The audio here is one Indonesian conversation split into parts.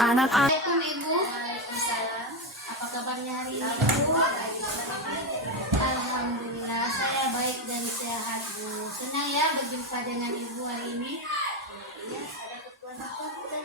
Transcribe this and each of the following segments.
anak-anak. Assalamualaikum Ibu. Waalaikumsalam. Apa kabarnya hari ini Ibu? Alhamdulillah saya baik dan sehat Bu. Senang ya berjumpa dengan Ibu hari ini. Iya, ada keperluan apa kita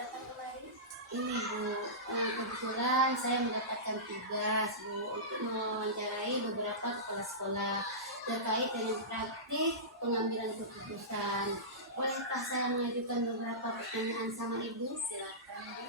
datang kemari? Ini Bu, kebetulan saya mendapatkan tugas Bu untuk mewawancarai beberapa kepala sekolah terkait dengan praktik pengambilan keputusan. Bolehkah saya mengajukan beberapa pertanyaan sama Ibu? Silakan Bu.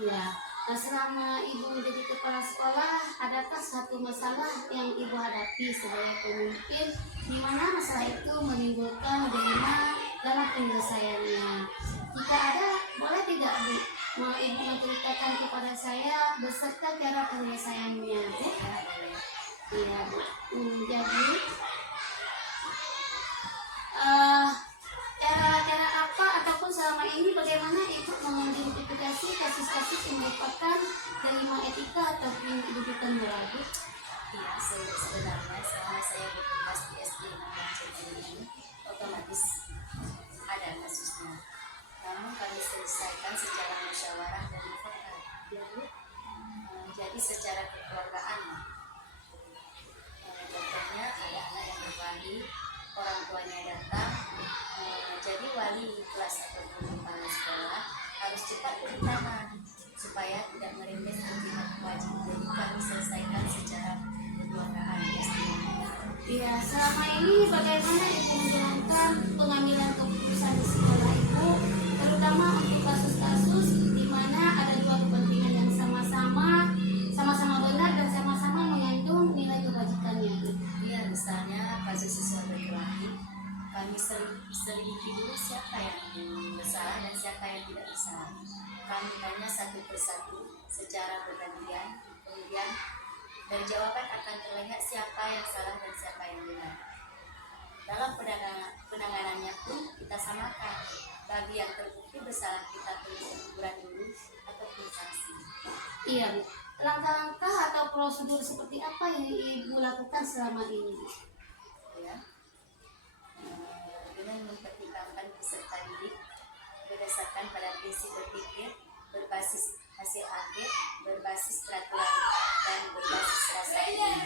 Iya. Nah, selama Ibu menjadi kepala sekolah, adakah satu masalah yang Ibu hadapi sebagai pemimpin di mana masalah itu menimbulkan dilema dalam penyelesaiannya? Jika ada, boleh tidak Bu? Mau Ibu menceritakan kepada saya beserta cara penyelesaiannya, Bu? Iya, Bu. Jadi, cara-cara apa ataupun selama ini bagaimana Ibu mengidentifikasi kasus-kasus yang merupakan dilema etika ataupun kedudukan moral, Bu? Iya, sebenarnya selama saya bertugas di SD ini, otomatis ada kasusnya. Namun kami selesaikan secara musyawarah dan mufakat. Ya, Bu. Jadi secara kekeluargaan. Contohnya ada anak yang berwali, orang tuanya datang. Jadi wali kelas ataupun kepala sekolah harus cepat turun tangan supaya tidak merembes ke pihak wajib. Jadi kami selesaikan secara kekeluargaan. Iya, selama ini bagaimana Ibu menjalankan pengambilan keputusan di sekolah Ibu, terutama untuk kasus-kasus di mana ada dua kepentingan yang sama-sama benar dan sama-sama mengandung nilai kebajikannya. Iya, misalnya kasus siswa berkelahi, kami selidiki dulu siapa yang bersalah dan siapa yang tidak bersalah. Kami tanya satu persatu secara bergantian, kemudian dari jawaban akan terlihat siapa yang salah dan siapa yang benar. Dalam penanganannya pun kita samakan. Bagi yang terbukti bersalah kita beri teguran dulu ataupun sanksi. Iya, Bu. Langkah-langkah atau prosedur seperti apa yang Ibu lakukan selama ini? Ya. Dengan mempertimbangkan peserta didik berdasarkan pada prinsip berpikir berbasis hasil akhir, berbasis peraturan dan berbasis rasa ingin.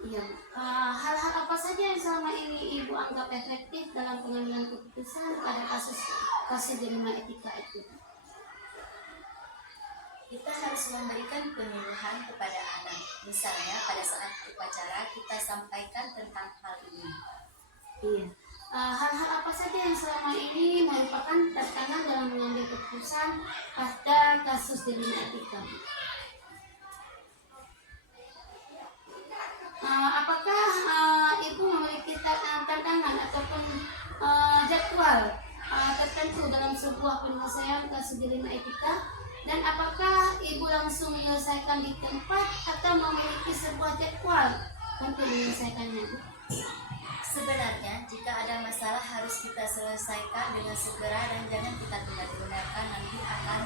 Iya, hal-hal apa saja yang selama ini Ibu anggap efektif dalam pengambilan keputusan pada kasus dilema etika itu? Kita harus memberikan penyuluhan kepada anak. Misalnya pada saat upacara kita sampaikan tentang hal ini. Iya. Hal-hal apa saja yang selama ini merupakan tantangan dalam mengambil keputusan pada kasus dilema etika? Apakah Ibu memiliki tantangan ataupun jadwal tertentu dalam sebuah penyelesaian kasus dilema etika? Dan apakah Ibu langsung menyelesaikan di tempat atau memiliki sebuah jadwal untuk menyelesaikannya? Sebenarnya jika ada masalah harus kita selesaikan dengan segera dan jangan kita tunda-tundakan, nanti akan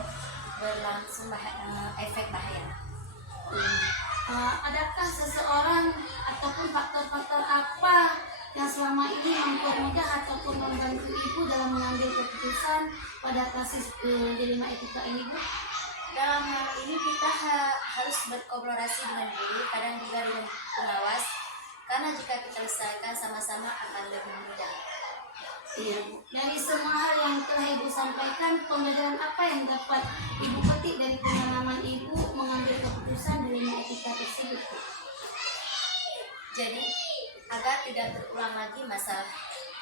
berlangsung efek bahaya. Adakah seseorang ataupun faktor-faktor apa yang selama ini mempermudah ataupun membantu Ibu dalam mengambil keputusan pada kasus dilema etika ini, Bu? Dalam hal ini kita harus berkolaborasi dengan guru, kadang juga dengan pengawas, karena jika kita selesaikan sama-sama akan lebih mudah. Iya, Bu. Dari semua hal yang telah Ibu sampaikan, pembelajaran apa yang dapat Ibu petik dari pengalaman Ibu mengambil keputusan dilema etika tersebut, Bu? Jadi, agar tidak terulang lagi masalah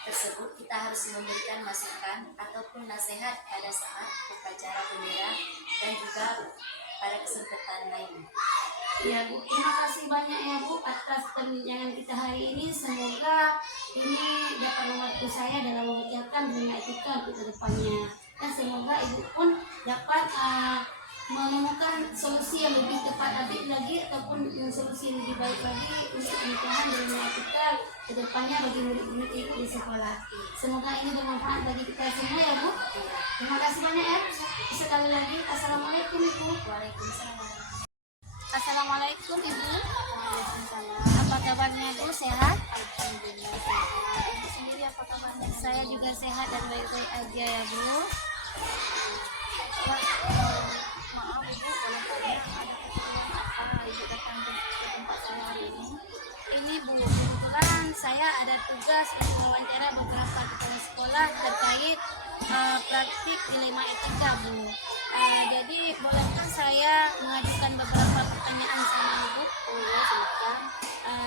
tersebut, kita harus memberikan masukan ataupun nasihat pada saat upacara bendera dan juga pada kesempatan lain. Ya, Bu, terima kasih banyak ya Bu atas perbincangan kita hari ini. Semoga ini dapat membantu saya dalam mengerjakan dilema etika untuk kedepannya, dan semoga Ibu pun dapat menemukan solusi yang lebih tepat lagi ataupun solusi yang lebih baik lagi untuk pernikahan dilema etika kedepannya bagi murid-murid Ibu di sekolah. Semoga ini bermanfaat bagi kita semua ya Bu. Terima kasih banyak ya. Sekali lagi Assalamualaikum Ibu. Waalaikumsalam. Assalamualaikum Ibu. Waalaikumsalam. Apa kabarnya Bu? Sehat? Alhamdulillah sehat. Ibu sendiri apa kabarnya? saya juga sehat dan baik-baik aja ya Bu. Maaf Ibu, boleh tanya ada keperluan apa Ibu datang ke tempat saya hari ini? Ini Bu, kebetulan saya ada tugas untuk wawancara beberapa kepala sekolah terkait praktik dilema etika Bu. Jadi bolehkah saya mengajukan beberapa pertanyaan sama Ibu? Oh ya, silakan.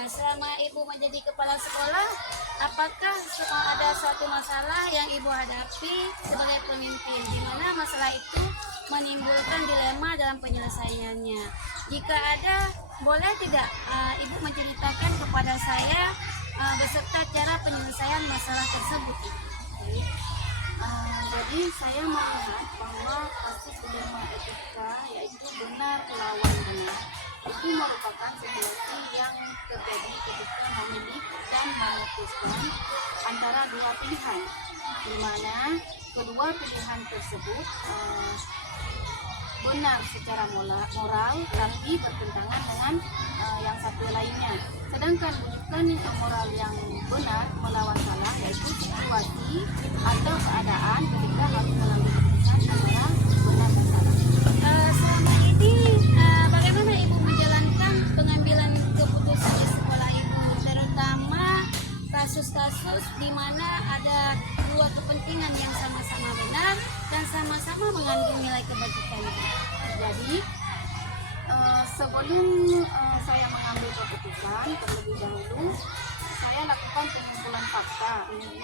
Selama Ibu menjadi kepala sekolah, apakah ada suatu masalah yang Ibu hadapi sebagai pemimpin, di mana masalah itu menimbulkan dilema dalam penyelesaiannya? Jika ada, boleh tidak Ibu menceritakan kepada saya beserta cara penyelesaian masalah tersebut? Jadi saya melihat bahwa kasus dilema etika yaitu benar lawan benar itu merupakan situasi yang terjadi ketika memilih dan memutuskan antara dua pilihan, di mana kedua pilihan tersebut benar secara moral tapi bertentangan dengan yang satu lainnya. Sedangkan bukan moral yang benar melawan salah, yaitu situasi atau keadaan ketika harus mengambil keputusan antara benar dan salah. Selama ini bagaimana Ibu menjalankan pengambilan keputusan di sekolah Ibu, terutama kasus-kasus di mana ada dua kepentingan yang sama-sama benar dan sama-sama mengandung nilai kebajikan? Jadi sebelum saya mengambil keputusan, terlebih dahulu saya lakukan pengumpulan fakta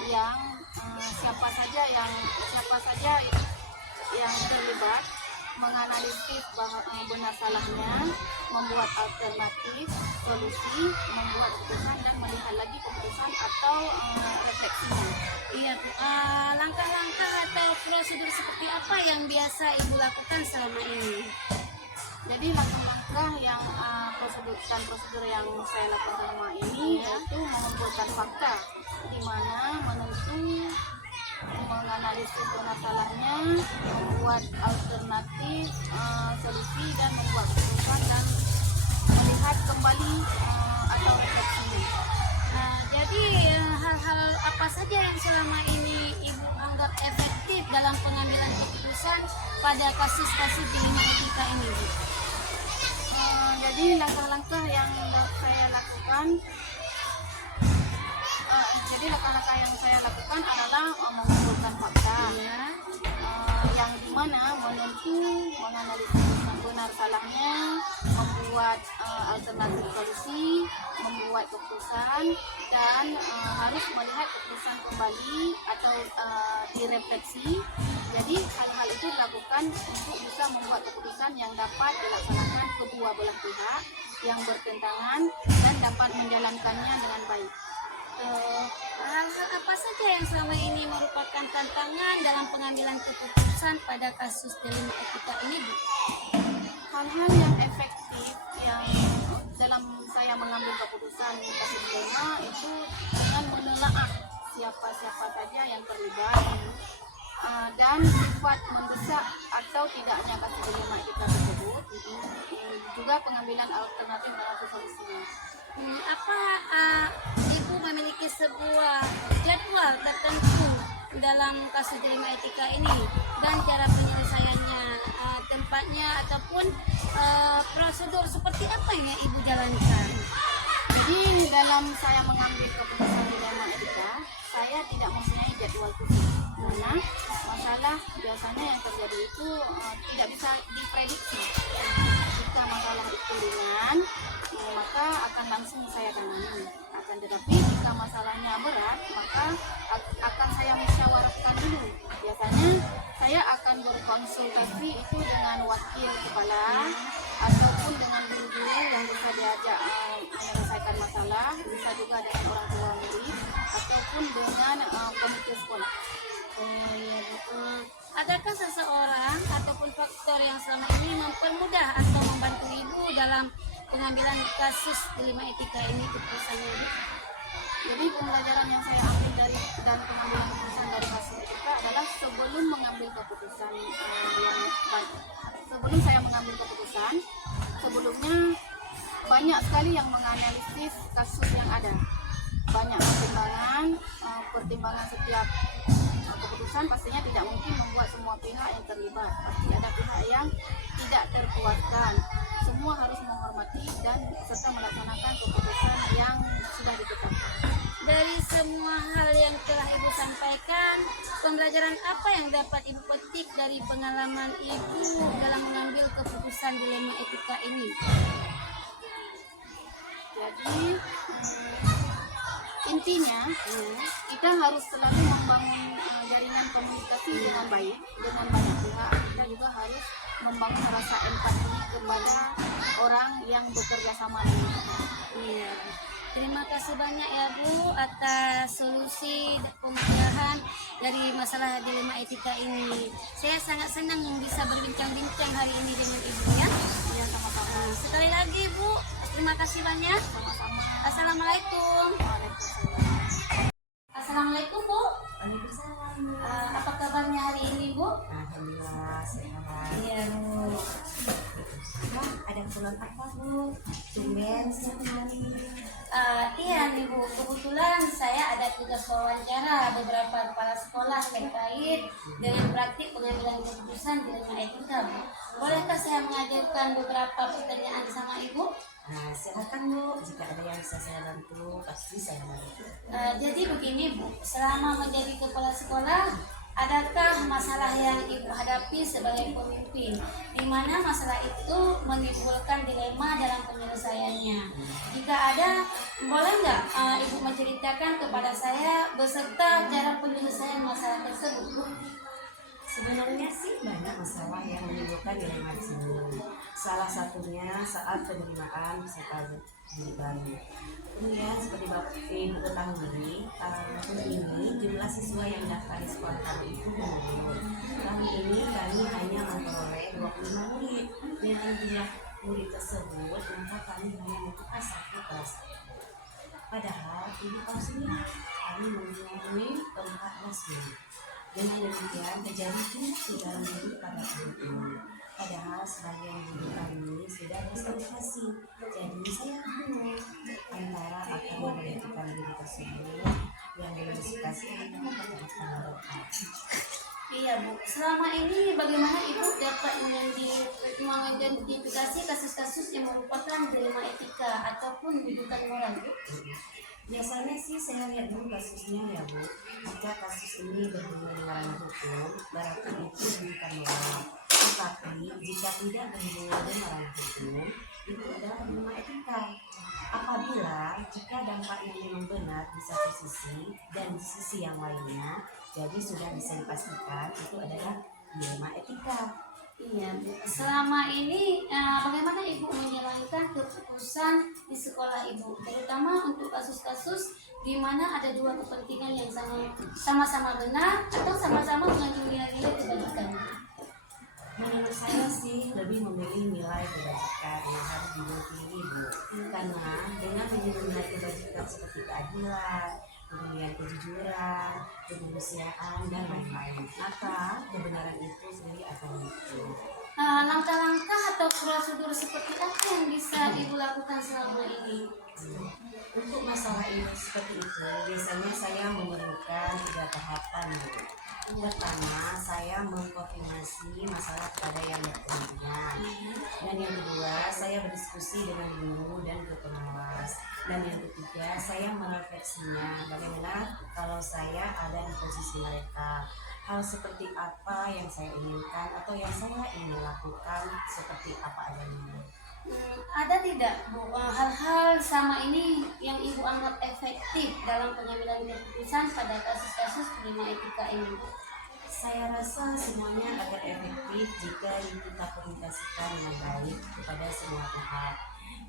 yang siapa saja yang terlibat, menganalisis benar salahnya, membuat alternatif solusi, membuat keputusan dan melihat lagi keputusan atau refleksinya. Iya Bu, langkah-langkah atau prosedur seperti apa yang biasa Ibu lakukan selama ini? Jadi langkah-langkah yang prosedur yang saya lakukan selama ini yaitu mengumpulkan fakta, di mana menganalisis benar salahnya, membuat alternatif solusi dan membuat keputusan dan melihat kembali atau refleksinya. Jadi hal-hal apa saja yang selama ini Ibu anggap efektif dalam pengambilan keputusan pada kasus-kasus dilema etika ini Bu? Jadi langkah-langkah yang saya lakukan adalah mengumpulkan fakta, yang dimana menganalisis benar salahnya, membuat alternatif solusi, membuat keputusan dan harus melihat keputusan kembali atau direfleksi. Jadi hal-hal itu dilakukan untuk bisa membuat keputusan yang dapat dilaksanakan kedua belah pihak yang bertentangan dan dapat menjalankannya dengan baik. Hal-hal apa saja yang selama ini merupakan tantangan dalam pengambilan keputusan pada kasus dilema etika ini Bu? Hal-hal yang efektif yang dalam saya mengambil keputusan kasus dilema itu dengan menelaah siapa-siapa saja yang terlibat dan sifat mendesak atau tidaknya kasus dilema etika tersebut, juga pengambilan alternatif dalam solusinya. Apa Ibu memiliki sebuah jadwal tertentu dalam kasus dilema etika ini dan cara penyelesaiannya, tempatnya ataupun prosedur seperti apa yang Ibu jalankan? Jadi dalam saya mengambil keputusan dilema etika, saya tidak mempunyai jadwal khusus. Karena masalah biasanya yang terjadi itu tidak bisa diprediksi. Jika masalah itu ringan, maka akan langsung saya tangani. Akan tetapi jika masalahnya berat, maka akan saya musyawarahkan dulu. Biasanya saya akan berkonsultasi itu dengan wakil kepala ataupun dengan guru-guru yang bisa diajak menyelesaikan masalah, bisa juga dengan orang tua murid ataupun dengan komite sekolah. Adakah seseorang ataupun faktor yang selama ini mempermudah atau membantu Ibu dalam pengambilan kasus dilema etika ini keputusannya Ibu? Jadi pembelajaran yang saya ambil dan pengambilan keputusan dari kasus etika adalah sebelum mengambil keputusan sebelum saya mengambil keputusan, sebelumnya banyak sekali yang menganalisis kasus yang ada. Banyak pertimbangan, pertimbangan setiap keputusan pastinya tidak mungkin membuat semua pihak yang terlibat. Pasti ada pihak yang tidak terpuaskan. Semua harus menghormati dan serta melaksanakan keputusan yang sudah ditetapkan. Dari semua hal yang telah Ibu sampaikan, pembelajaran apa yang dapat Ibu petik dari pengalaman Ibu dalam mengambil keputusan dilema etika ini? Jadi intinya kita harus selalu membangun jaringan komunikasi dengan baik dengan banyak pihak. Kita juga harus membangun rasa empati kepada orang yang bekerja sama dengan kita. Iya. Terima kasih banyak ya Bu atas solusi pemudahan dari masalah dilema etika ini. Saya sangat senang bisa berbincang-bincang hari ini dengan Ibu ya. Iya, sama-sama. Sekali lagi Bu, terima kasih banyak. Sama-sama. Assalamualaikum. Assalamualaikum Bu. Waalaikumsalam. Apa kabarnya hari ini Bu? Alhamdulillah sehat. Iya Bu. Ada keperluan apa Bu? Tumben siang hari. Iya nih Bu, kebetulan saya ada tugas wawancara beberapa kepala sekolah terkait dengan praktik pengambilan keputusan dilema etika Bu. Bolehkah saya mengajukan beberapa pertanyaan sama Ibu? Silakan Bu, jika ada yang bisa saya bantu pasti saya bantu. Jadi begini Bu, selama menjadi kepala sekolah, adakah masalah yang Ibu hadapi sebagai pemimpin, di mana masalah itu menimbulkan dilema dalam penyelesaiannya? Jika ada, boleh nggak Ibu menceritakan kepada saya beserta cara penyelesaian masalah tersebut Bu? Sebenarnya sih banyak masalah yang menimbulkan dilema di sini. Salah satunya saat penerimaan peserta didik baru. Kemudian seperti Bapak Ibu ketahui, tahun ini jumlah siswa yang daftar di sekolah kami itu menurun. Tahun ini kami hanya memperoleh 25 murid. Dengan jumlah murid tersebut, maka kami hanya membuka 1 kelas. Padahal Ibu tahu sendiri, kami mempunyai 14 murid. Dengan demikian terjadi juga dalam hidup pada tahun ini. Padahal sebagian guru kami sudah bersosialisasi. Jadi saya bingung antara akan memberhentikan guru tersebut yang bersosialisasi atau memperhatikan mereka. Iya Bu, selama ini bagaimana Ibu dapat mengidentifikasi kasus-kasus yang merupakan dilema etika ataupun dudukan moral Bu? Biasanya sih saya lihat dulu kasusnya ya Bu. Jika kasus ini berhubungan dengan ranah hukum, berarti itu bukan moral. Tetapi jika tidak berhubungan dengan ranah hukum, itu adalah dilema etika. Apabila jika dampaknya memang benar di satu sisi dan di sisi yang lainnya, jadi sudah bisa dipastikan itu adalah dilema etika. Iya Bu, selama ini bagaimana Ibu menjalankan keputusan di sekolah Ibu, terutama untuk kasus-kasus di mana ada dua kepentingan yang sama-sama benar atau sama-sama mengandung nilai-nilai kebajikan? Menurut saya sih lebih memilih nilai kebajikan yang harus dimiliki Bu, karena dengan memilih nilai kebajikan seperti keadilan, kemudian kejujuran, kemanusiaan dan lain-lain, maka kebenaran itu sendiri akan muncul. Langkah-langkah atau prosedur seperti apa yang bisa Ibu lakukan selama ini? Untuk masalah ini seperti itu, biasanya saya memerlukan 3 tahapan. Pertama, saya mengkonfirmasi masalah kepada yang berkepentingan. Dan yang kedua, saya berdiskusi dengan guru dan pengawas. Dan yang ketiga, saya merefleksinya bagaimana kalau saya ada di posisi mereka. Hal seperti apa yang saya inginkan atau yang saya ingin lakukan seperti apa adanya. Ada tidak Bu hal-hal sama ini yang Ibu anggap efektif dalam pengambilan keputusan pada kasus-kasus dilema etika ini? Saya rasa semuanya akan efektif jika kita komunikasikan dengan baik kepada semua pihak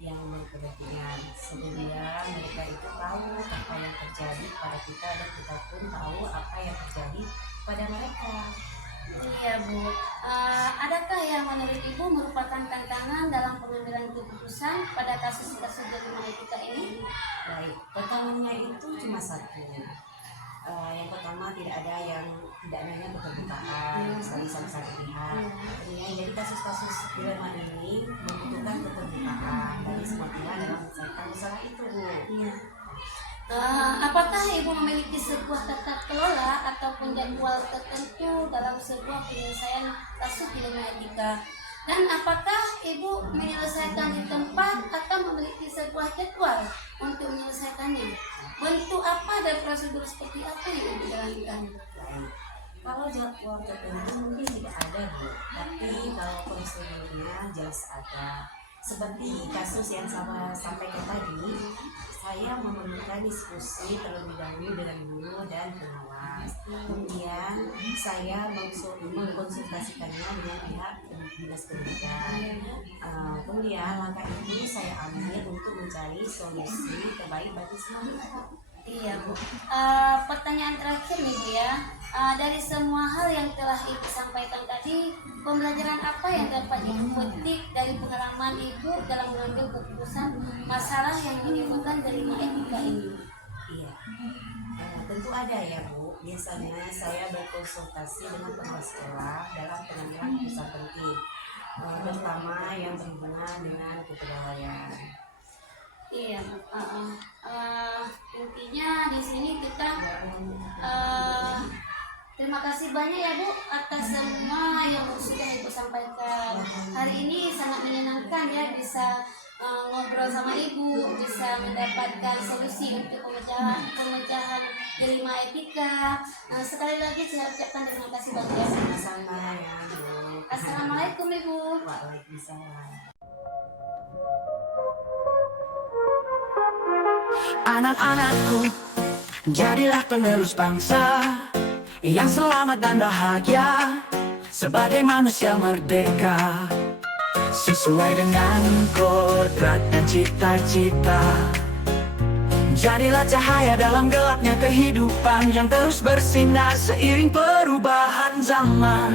yang berkepentingan, sehingga mereka itu tahu apa yang terjadi pada kita dan kita pun tahu apa yang terjadi pada mereka. Iya Bu, adakah yang menurut Ibu merupakan tantangan dalam pengambilan keputusan pada kasus-kasus dilema etika ini? Baik, tantangannya itu cuma satu. Yang pertama tidak adanya keterbukaan dari salah satu pihak. Kemudian jadi kasus-kasus dilema ini membutuhkan keterbukaan dari semua pihak dalam menyelesaikan masalah itu Bu. Iya. Apakah Ibu memiliki sebuah tata kelola ataupun jadwal tertentu dalam sebuah penyelesaian kasus dilema etika? Dan apakah Ibu menyelesaikan di tempat atau memiliki sebuah jadwal untuk menyelesaikannya? Bentuk apa dan prosedur seperti apa yang Ibu jalankan? Kalau jadwal tertentu mungkin tidak ada, Bu, tapi kalau prosedurnya jelas ada. Seperti kasus yang saya sampaikan tadi, saya memerlukan diskusi terlebih dahulu dengan guru dan pengawas. Kemudian saya mengkonsultasikannya dengan pihak dinas pendidikan. Kemudian langkah ini saya ambil untuk mencari solusi terbaik bagi semua pihak. Iya, Bu. Pertanyaan terakhir nih, Bu ya. Dari semua hal yang telah Ibu sampaikan tadi, pembelajaran apa yang dapat Ibu petik dari pengalaman Ibu dalam mengambil keputusan masalah yang menimbulkan dilema etika ini? Iya, tentu ada ya, Bu. Biasanya saya berkonsultasi dengan pengawas sekolah dalam pengambilan keputusan penting, terutama yang berhubungan dengan kepegawaian. Iya, Bu. Intinya di sini kita terima kasih banyak ya, Bu, atas semua yang sudah Ibu sampaikan. Hari ini sangat menyenangkan ya bisa ngobrol sama Ibu, bisa mendapatkan solusi untuk pemecahan dilema etika. Sekali lagi saya ucapkan terima kasih banyak ya. Sama-sama ya, Bu. Assalamualaikum, Ibu. Waalaikumsalam. Anak-anakku, jadilah penerus bangsa yang selamat dan bahagia sebagai manusia merdeka, sesuai dengan kodrat dan cita-cita. Jadilah cahaya dalam gelapnya kehidupan yang terus bersinar seiring perubahan zaman.